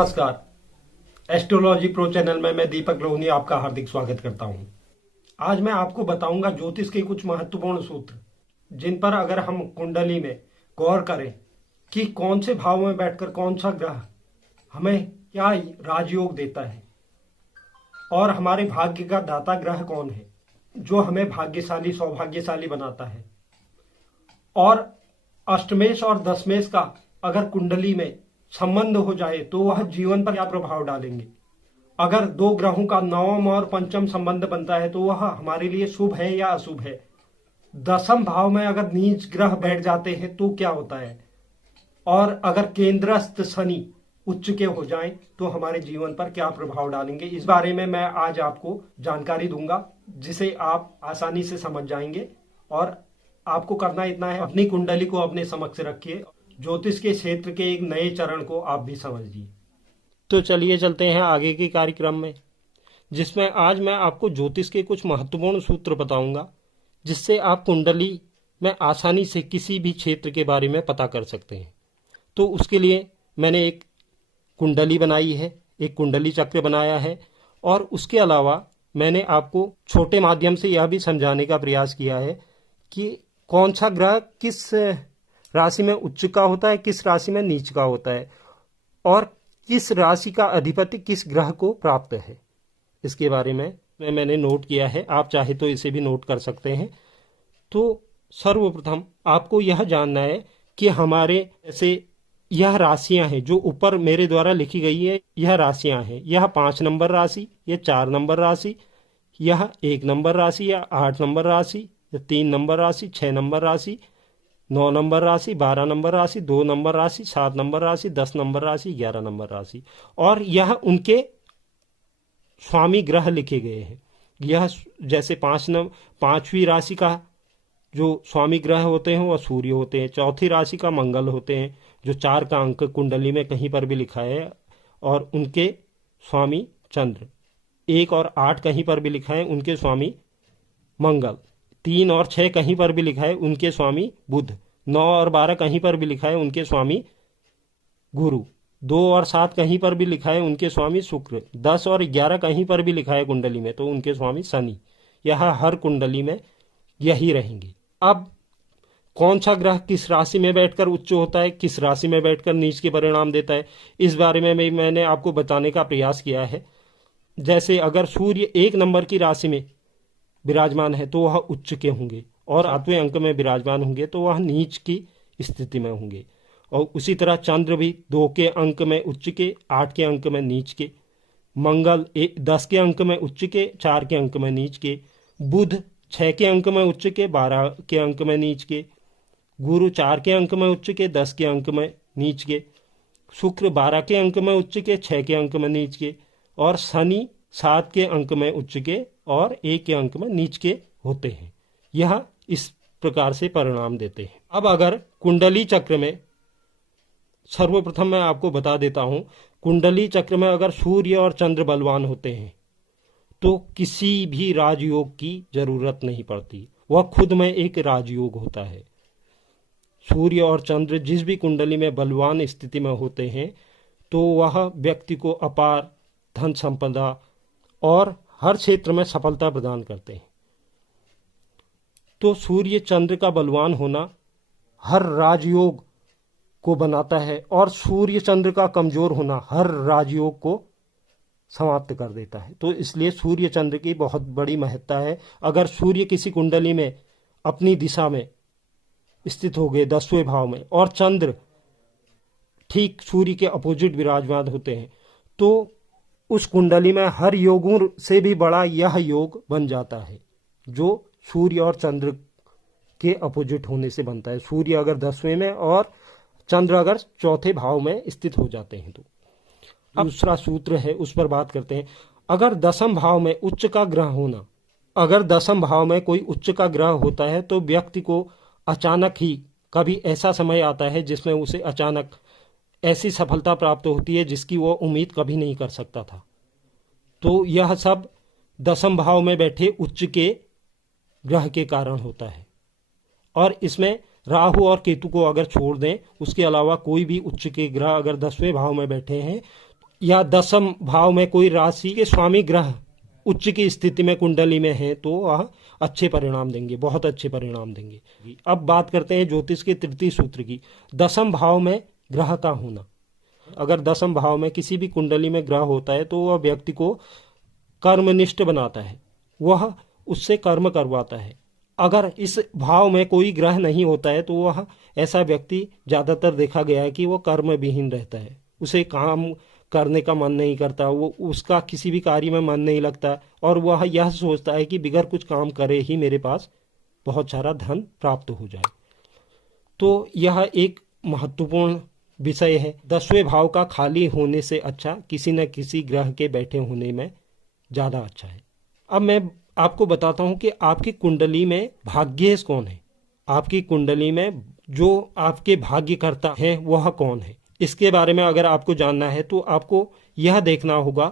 नमस्कार। Astrology pro channel में मैं दीपक लोहनी आपका हार्दिक स्वागत करता हूं। आज मैं आपको बताऊंगा ज्योतिष के कुछ महत्वपूर्ण सूत्र, जिन पर अगर हम कुंडली में गौर करें कि कौन से भाव में बैठकर कौन सा ग्रह हमें क्या राजयोग देता है और हमारे भाग्य का दाता ग्रह कौन है जो हमें भाग्यशाली सौभाग्यशाली बनाता है, और अष्टमेश और दशमेश का अगर कुंडली में संबंध हो जाए तो वह जीवन पर क्या प्रभाव डालेंगे। अगर दो ग्रहों का नवम और पंचम संबंध बनता है तो वह हमारे लिए शुभ है या अशुभ है। दसम भाव में अगर नीच ग्रह बैठ जाते हैं तो क्या होता है, और अगर केंद्रस्थ शनि उच्च के हो जाएं तो हमारे जीवन पर क्या प्रभाव डालेंगे। इस बारे में मैं आज आपको जानकारी दूंगा, जिसे आप आसानी से समझ जाएंगे। और आपको करना इतना है, अपनी कुंडली को अपने समक्ष रखिए, ज्योतिष के क्षेत्र के एक नए चरण को आप भी समझिए। तो चलिए चलते हैं आगे के कार्यक्रम में, जिसमें आज मैं आपको ज्योतिष के कुछ महत्वपूर्ण सूत्र बताऊंगा, जिससे आप कुंडली में आसानी से किसी भी क्षेत्र के बारे में पता कर सकते हैं। तो उसके लिए मैंने एक कुंडली बनाई है, एक कुंडली चक्र बनाया है, और उसके अलावा मैंने आपको छोटे माध्यम से यह भी समझाने का प्रयास किया है कि कौन सा ग्रह किस राशि में उच्च का होता है, किस राशि में नीच का होता है, और किस राशि का अधिपति किस ग्रह को प्राप्त है। इसके बारे में मैंने नोट किया है, आप चाहे तो इसे भी नोट कर सकते हैं। तो सर्वप्रथम आपको यह जानना है कि हमारे ऐसे यह राशियां हैं जो ऊपर मेरे द्वारा लिखी गई है, यह राशियां हैं। यह 5 नंबर राशि, यह 4 नंबर राशि, यह 1 नंबर राशि, या 8 नंबर राशि, या 3 नंबर राशि, 6 नंबर राशि, 9 नंबर राशि, 12 नंबर राशि, 2 नंबर राशि, 7 नंबर राशि, 10 नंबर राशि, 11 नंबर राशि, और यह उनके स्वामी ग्रह लिखे गए हैं। यह जैसे 5वीं राशि का जो स्वामी ग्रह होते हैं वह सूर्य होते हैं, चौथी राशि का मंगल होते हैं, जो 4 का अंक कुंडली में कहीं पर भी लिखा है, और उनके स्वामी चंद्र। 1 और 8 कहीं पर भी लिखा है, उनके स्वामी मंगल। 3 और 6 कहीं पर भी लिखा है, उनके स्वामी बुध। 9 और 12 कहीं पर भी लिखा है, उनके स्वामी गुरु। 2 और 7 कहीं पर भी लिखा है, उनके स्वामी शुक्र। 10 और 11 कहीं पर भी लिखा है कुंडली में, तो उनके स्वामी शनि। यह हर कुंडली में यही रहेंगे। अब कौन सा ग्रह किस राशि में बैठकर उच्च होता है, किस राशि में बैठकर नीच के परिणाम देता है, इस बारे में मैंने आपको बताने का प्रयास किया है। जैसे अगर सूर्य 1 नंबर की राशि में विराजमान है तो वह उच्च के होंगे, और 8वें अंक में विराजमान होंगे तो वह नीच की स्थिति में होंगे। और उसी तरह चंद्र भी 2 के अंक में उच्च के, 8 के अंक में नीच के। मंगल 10 के अंक में उच्च के, 4 के अंक में नीच के। बुध 6 के अंक में उच्च के, 12 के अंक में नीच के। गुरु 4 के अंक में उच्च के, 10 के अंक में नीच के। शुक्र 12 के अंक में उच्च के, 6 के अंक में नीच के। और शनि 7 के अंक में उच्च के और 1 के अंक में नीच के होते हैं। यह इस प्रकार से परिणाम देते हैं। अब अगर कुंडली चक्र में, सर्वप्रथम मैं आपको बता देता हूं, कुंडली चक्र में अगर सूर्य और चंद्र बलवान होते हैं तो किसी भी राजयोग की जरूरत नहीं पड़ती, वह खुद में एक राजयोग होता है। सूर्य और चंद्र जिस भी कुंडली में बलवान स्थिति में होते हैं तो वह व्यक्ति को अपार धन संपदा और हर क्षेत्र में सफलता प्रदान करते हैं। तो सूर्य चंद्र का बलवान होना हर राजयोग को बनाता है, और सूर्य चंद्र का कमजोर होना हर राजयोग को समाप्त कर देता है। तो इसलिए सूर्य चंद्र की बहुत बड़ी महत्ता है। अगर सूर्य किसी कुंडली में अपनी दिशा में स्थित हो गए 10वें भाव में, और चंद्र ठीक सूर्य के अपोजिट विराजमान होते हैं, तो उस कुंडली में हर योगों से भी बड़ा यह योग बन जाता है, जो सूर्य और चंद्र के अपोजिट होने से बनता है। सूर्य अगर 10वें में और चंद्र अगर 4थे भाव में स्थित हो जाते हैं तो। अब दूसरा सूत्र है, उस पर बात करते हैं। अगर 10म भाव में उच्च का ग्रह होना, अगर 10म भाव में कोई उच्च का ग्रह होता है तो व्यक्ति को अचानक ही कभी ऐसा समय आता है जिसमें उसे अचानक ऐसी सफलता प्राप्त होती है जिसकी वो उम्मीद कभी नहीं कर सकता था। तो यह सब 10म भाव में बैठे उच्च के ग्रह के कारण होता है। और इसमें राहु और केतु को अगर छोड़ दें, उसके अलावा कोई भी उच्च के ग्रह अगर 10वें भाव में बैठे हैं या दसम भाव में कोई राशि के स्वामी ग्रह उच्च की स्थिति में कुंडली में है तो वह अच्छे परिणाम देंगे, बहुत अच्छे परिणाम देंगे। अब बात करते हैं ज्योतिष के तृतीय सूत्र की। दसम भाव में ग्रह का होना। अगर दसम भाव में किसी भी कुंडली में ग्रह होता है तो वह व्यक्ति को कर्मनिष्ठ बनाता है, वह उससे कर्म करवाता है। अगर इस भाव में कोई ग्रह नहीं होता है तो वह ऐसा व्यक्ति ज़्यादातर देखा गया है कि वो कर्म विहीन रहता है, उसे काम करने का मन नहीं करता, वो उसका किसी भी कार्य में मन नहीं लगता और वह यह सोचता है कि बिगर कुछ काम करे ही मेरे पास बहुत सारा धन प्राप्त हो जाए। तो यह एक महत्वपूर्ण विषय है। 10वें भाव का खाली होने से अच्छा किसी न किसी ग्रह के बैठे होने में ज़्यादा अच्छा है। अब मैं आपको बताता हूं कि आपकी कुंडली में भाग्येश कौन है। आपकी कुंडली में जो आपके भाग्यकर्ता हैं वह कौन है, इसके बारे में अगर आपको जानना है तो आपको यह देखना होगा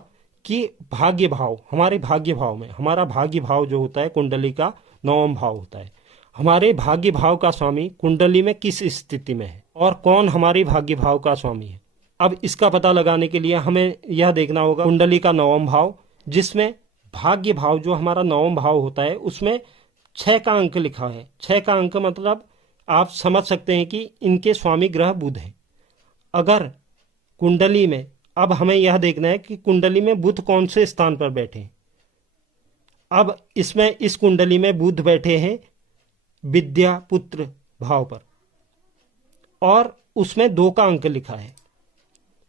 कि भाग्य भाव, हमारे भाग्य भाव में, हमारा भाग्य भाव जो होता है कुंडली का 9वां भाव होता है। हमारे भाग्य भाव का स्वामी कुंडली में किस स्थिति में है और कौन हमारे भाग्य भाव का स्वामी है। अब इसका पता लगाने के लिए हमें यह देखना होगा कुंडली का 9वां भाव, जिसमें भाग्य भाव जो हमारा 9वां भाव होता है उसमें 6 का अंक लिखा है। 6 का अंक मतलब आप समझ सकते हैं कि इनके स्वामी ग्रह बुध है। अगर कुंडली में, अब हमें यह देखना है कि कुंडली में बुध कौन से स्थान पर बैठे हैं। अब इसमें इस कुंडली में बुध बैठे हैं विद्या पुत्र भाव पर और उसमें 2 का अंक लिखा है।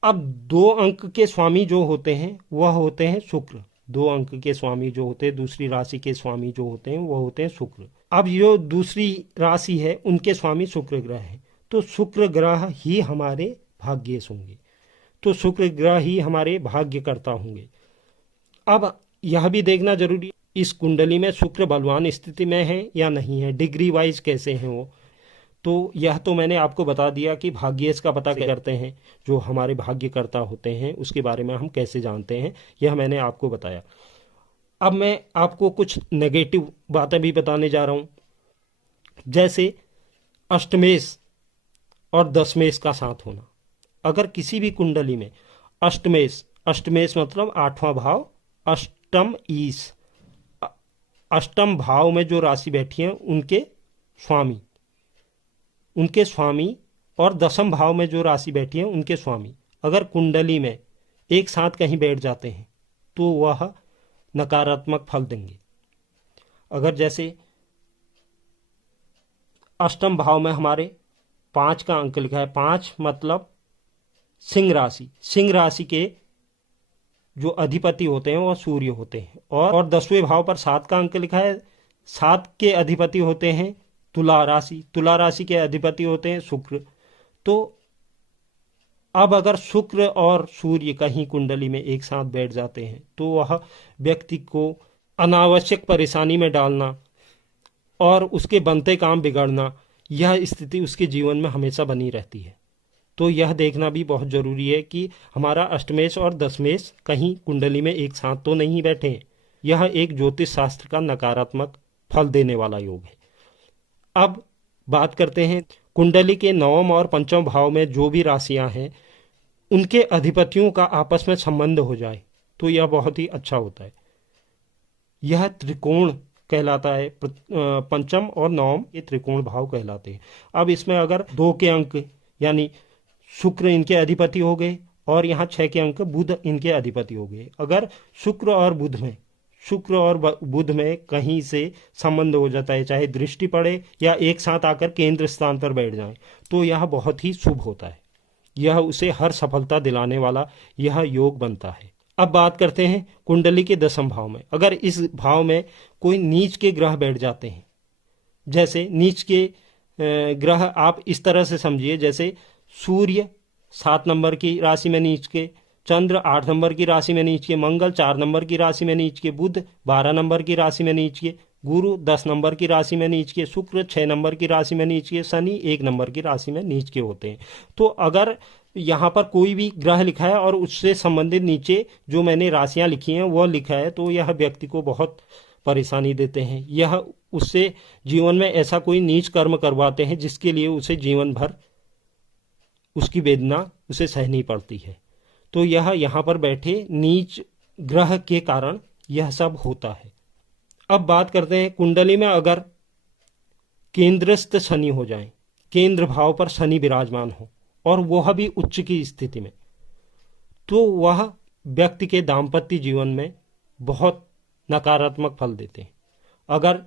अब 2 अंक के स्वामी जो होते हैं वह होते हैं शुक्र। 2 अंक के स्वामी जो होते हैं, दूसरी राशि के स्वामी जो होते हैं वह होते हैं शुक्र। अब जो दूसरी राशि है उनके स्वामी शुक्र ग्रह है, तो शुक्र ग्रह ही हमारे भाग्येश होंगे, तो शुक्र ग्रह ही हमारे भाग्यकर्ता होंगे। अब यह भी देखना जरूरी है इस कुंडली में शुक्र बलवान स्थिति में है या नहीं है, डिग्री वाइज कैसे हैं वो। तो यह तो मैंने आपको बता दिया कि भाग्येश का पता करते हैं, जो हमारे भाग्यकर्ता होते हैं उसके बारे में हम कैसे जानते हैं, यह मैंने आपको बताया। अब मैं आपको कुछ नेगेटिव बातें भी बताने जा रहा हूं, जैसे अष्टमेश और दशमेश का साथ होना। अगर किसी भी कुंडली में अष्टमेश, अष्टमेश मतलब 8वां भाव, अष्टम ईश, अष्टम भाव में जो राशि बैठी है उनके स्वामी और दशम भाव में जो राशि बैठी है उनके स्वामी अगर कुंडली में एक साथ कहीं बैठ जाते हैं तो वह नकारात्मक फल देंगे। अगर जैसे अष्टम भाव में हमारे 5 का अंक लिखा है, 5 मतलब सिंह राशि, सिंह राशि के जो अधिपति होते हैं वह सूर्य होते हैं, और 10वें भाव पर 7 का अंक लिखा है, 7 के अधिपति होते हैं तुला राशि, तुला राशि के अधिपति होते हैं शुक्र। तो अब अगर शुक्र और सूर्य कहीं कुंडली में एक साथ बैठ जाते हैं तो वह व्यक्ति को अनावश्यक परेशानी में डालना और उसके बनते काम बिगड़ना, यह स्थिति उसके जीवन में हमेशा बनी रहती है। तो यह देखना भी बहुत जरूरी है कि हमारा अष्टमेश और दशमेश कहीं कुंडली में एक साथ तो नहीं बैठे हैं। यह एक ज्योतिष शास्त्र का नकारात्मक फल देने वाला योग है। अब बात करते हैं कुंडली के 9वें और 5वें भाव में जो भी राशियां हैं उनके अधिपतियों का आपस में संबंध हो जाए तो यह बहुत ही अच्छा होता है। यह त्रिकोण कहलाता है, 5वां और 9वां ये त्रिकोण भाव कहलाते हैं। अब इसमें अगर 2 के अंक यानी शुक्र इनके अधिपति हो गए और यहाँ 6 के अंक बुध इनके अधिपति हो गए। अगर शुक्र और बुध में कहीं से संबंध हो जाता है, चाहे दृष्टि पड़े या एक साथ आकर केंद्र स्थान पर बैठ जाएं, तो यह बहुत ही शुभ होता है। यह उसे हर सफलता दिलाने वाला यह योग बनता है। अब बात करते हैं कुंडली के 10वें भाव में। अगर इस भाव में कोई नीच के ग्रह बैठ जाते हैं, जैसे नीच के ग्रह आप इस तरह से समझिए, जैसे सूर्य 7 नंबर की राशि में नीच के, चंद्र 8 नंबर की राशि में नीच के, मंगल 4 नंबर की राशि में नीच के, बुध 12 नंबर की राशि में नीच के, गुरु 10 नंबर की राशि में नीच के, शुक्र 6 नंबर की राशि में नीच के, शनि 1 नंबर की राशि में नीच के होते हैं। तो अगर यहाँ पर कोई भी ग्रह लिखा है और उससे संबंधित नीचे जो मैंने राशियां लिखी हैं वह लिखा है तो यह व्यक्ति को बहुत परेशानी देते हैं। यह उससे जीवन में ऐसा कोई नीच कर्म करवाते हैं जिसके लिए उसे जीवन भर उसकी वेदना उसे सहनी पड़ती है। तो यह यहाँ पर बैठे नीच ग्रह के कारण यह सब होता है। अब बात करते हैं कुंडली में अगर केंद्रस्थ शनि हो जाए, केंद्र भाव पर शनि विराजमान हो और वह भी उच्च की स्थिति में, तो वह व्यक्ति के दाम्पत्य जीवन में बहुत नकारात्मक फल देते हैं। अगर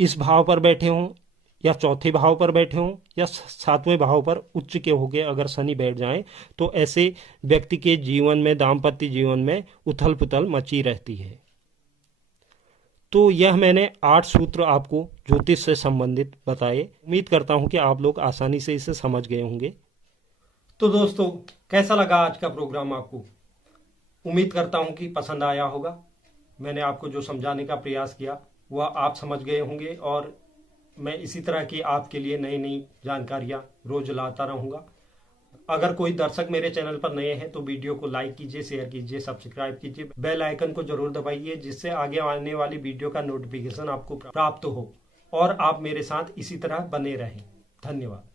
इस भाव पर बैठे हों या चौथे भाव पर बैठे हों या सातवें भाव पर उच्च के होके अगर शनि बैठ जाए तो ऐसे व्यक्ति के जीवन में, दाम्पत्य जीवन में उथल पुथल मची रहती है। तो यह मैंने 8 सूत्र आपको ज्योतिष से संबंधित बताए। उम्मीद करता हूं कि आप लोग आसानी से इसे समझ गए होंगे। तो दोस्तों, कैसा लगा आज का प्रोग्राम आपको? उम्मीद करता हूं कि पसंद आया होगा। मैंने आपको जो समझाने का प्रयास किया वह आप समझ गए होंगे और मैं इसी तरह की आपके लिए नई नई जानकारियां रोज लाता रहूंगा। अगर कोई दर्शक मेरे चैनल पर नए हैं तो वीडियो को लाइक कीजिए, शेयर कीजिए, सब्सक्राइब कीजिए, बेल आइकन को जरूर दबाइए, जिससे आगे आने वाली वीडियो का नोटिफिकेशन आपको प्राप्त हो और आप मेरे साथ इसी तरह बने रहें। धन्यवाद।